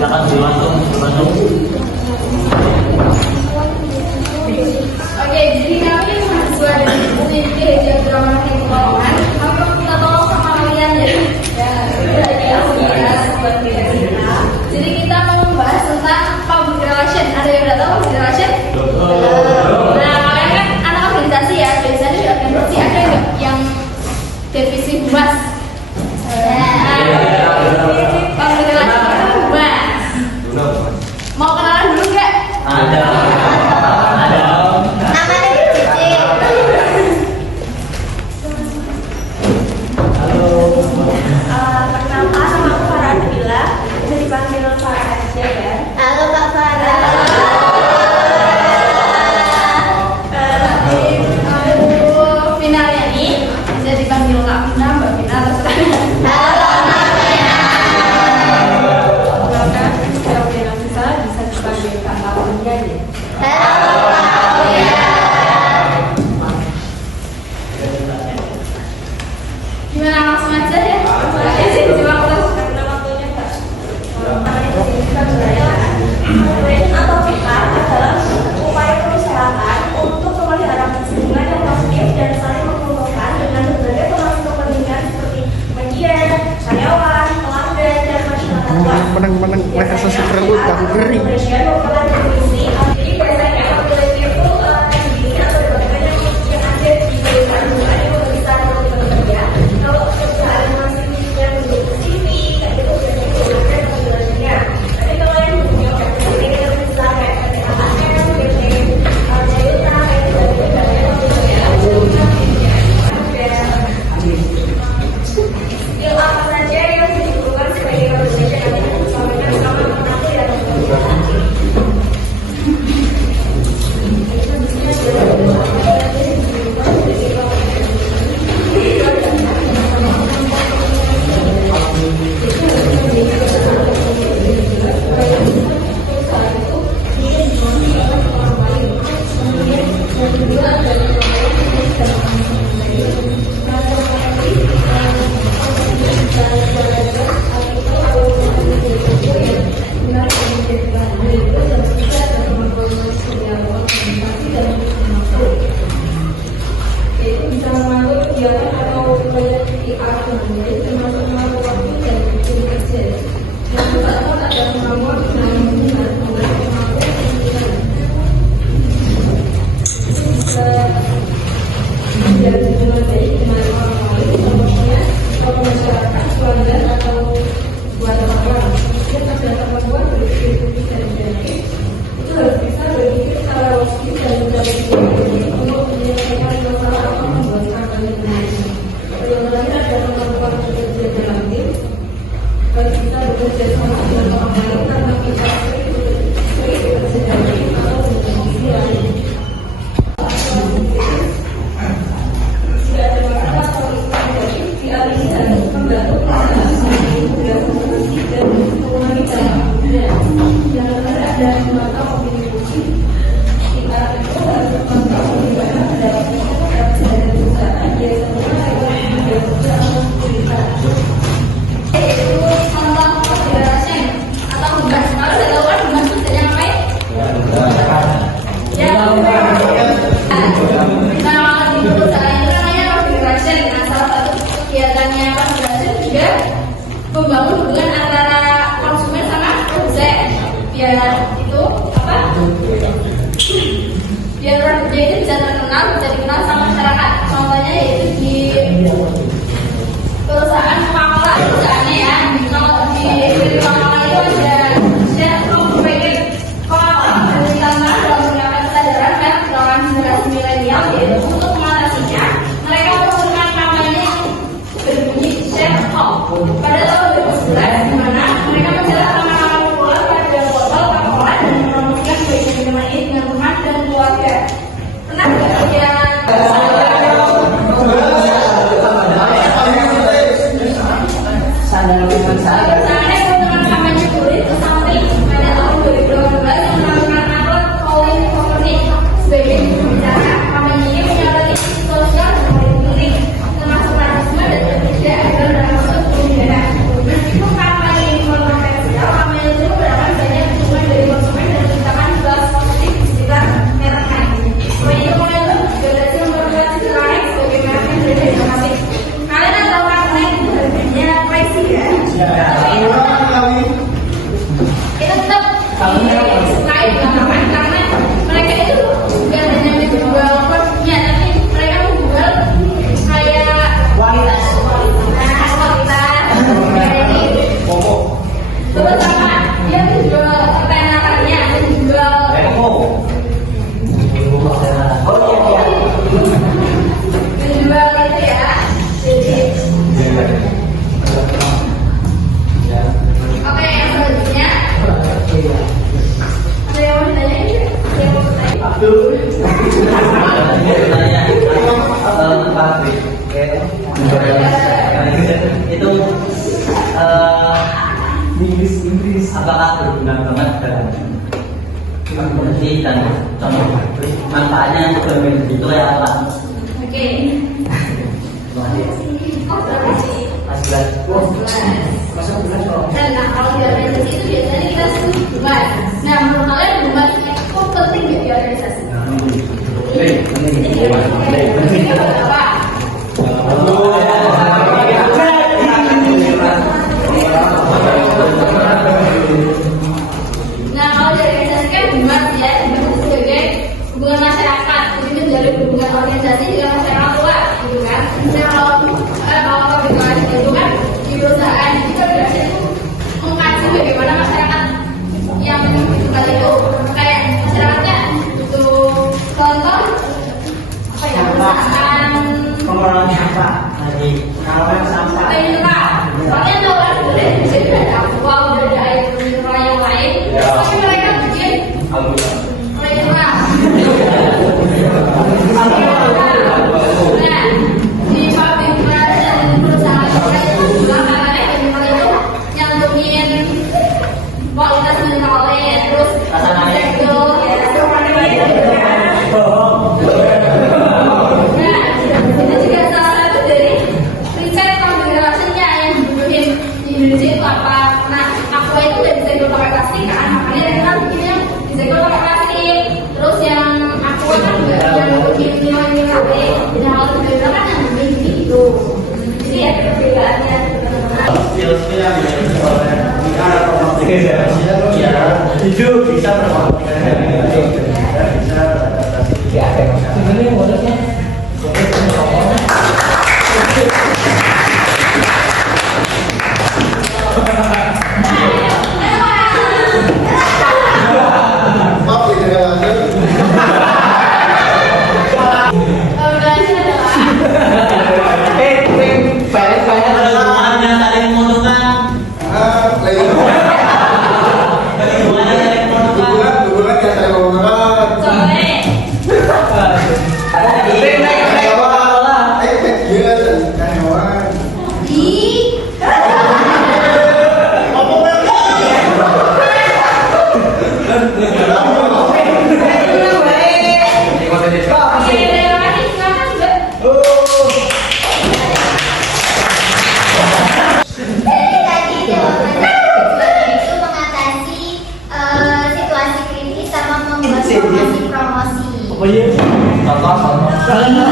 Silakan langsung. Oke, jadi kami mahasiswa dari Univy Drama Teknik Pekalongan. Kami minta tolong sama kalian ya. Jadi kita mau membahas tentang public relation. Ada yang udah tahu public relation? Nah, kalian kan anak organisasi ya. Biasanya di organisasi ada nggak yang divisi humas? Public relation humas. Mau kenalan dulu nggak? Ada. Gimana langsung aja ya? Atau kita adalah upaya perusahaan untuk memelihara hubungan yang positif dan saling menguntungkan dengan berbagai pemangku kepentingan seperti media, karyawan, pelanggan, dan masyarakat luas. Menang asasi perlu tahu kering. Jadi biasanya apabila itu sendiri atau berbagai yang ada di perusahaan yang lebih besar atau lebih bekerja, kalau perusahaan masih yang mendukung CV, kayak gitu biasanya digunakan panggilannya. Tapi kalau yang punya CV yang besar kayak PT AHM, PT Jayuta, kayak gitu skill apa saja yang dibutuhkan sebagai organisasi yang disampaikan selama menanti dan membangun hubungan antara konsumen sama produsen biar itu apa? Biar produknya itu bisa terkenal, bisa dikenal sama masyarakat. Contohnya yaitu di perusahaan Coca-Cola misalnya ya. Kalau di Coca-Cola itu ada share provider Coca-Cola terutama dalam menggunakan kesadaran dan kalangan generasi milenial yaitu untuk mengatasinya mereka menggunakan kampanye berbunyi share hop pada tahun 2011 di mana mereka mencetak nama-nama populer pada botol Coca-Cola dan mempromosikan sebagai minuman ini dengan teman dan keluarga. Pernah nggak ya? Misalnya teman kampanye kulit itu sampai pada tahun 2018 yang melakukan upload polling company sebagai bicara kampanye ini menyoroti sosial dan politik termasuk rasisme dan tidak ada dalam masuk penjara. Meskipun kampanye ini kontroversial, kampanye itu berhasil apakah berguna banget dalam pendidikan dan contoh manfaatnya untuk bermain itu ya apa? Oke. Mas Blas. Dan nah, kalau di organisasi itu biasanya kita sebut debat. Nah, menurut kalian debat itu penting nggak di organisasi? Pentingnya buat apa? Nah, kalau di organisasi kan debat ya, debat itu sebagai hubungan masyarakat, jadi menjalin hubungan organisasi dengan masyarakat luas, gitu kan? Nah, kalau organisasi itu kan di perusahaan itu organisasi itu mengkaji bagaimana masyarakat yang membutuhkan itu, kayak masyarakatnya butuh contoh apa ya, perusahaan Pengelolaan sampah lagi pengelolaan sampah. apa itu Pak? Soalnya tahu kan sebenarnya di sini ada aqua, udah ada air mineral yang lain, tapi mereka bikin apa itu Pak? Nah, di pabrik dan perusahaan mereka itu juga katanya mineral itu nyantumin kualitas mineralnya, terus itu ya nah, itu juga salah satu dari riset penggeraknya yang dibutuhin di Indonesia itu apa? Nah, aqua itu udah bisa pakai plastik kan, makanya kita bikinnya bisa pakai plastik. Terus yang aqua kan juga yang bikin nilai-nilai dan hal itu kan yang bikin gitu. Jadi ya perbedaannya. Skill-skill yang itu bisa berkomunikasi bisa sebenarnya modusnya Jadi tadi jawabannya tujuannya itu mengatasi situasi kritis sama membuat promosi-promosi. contoh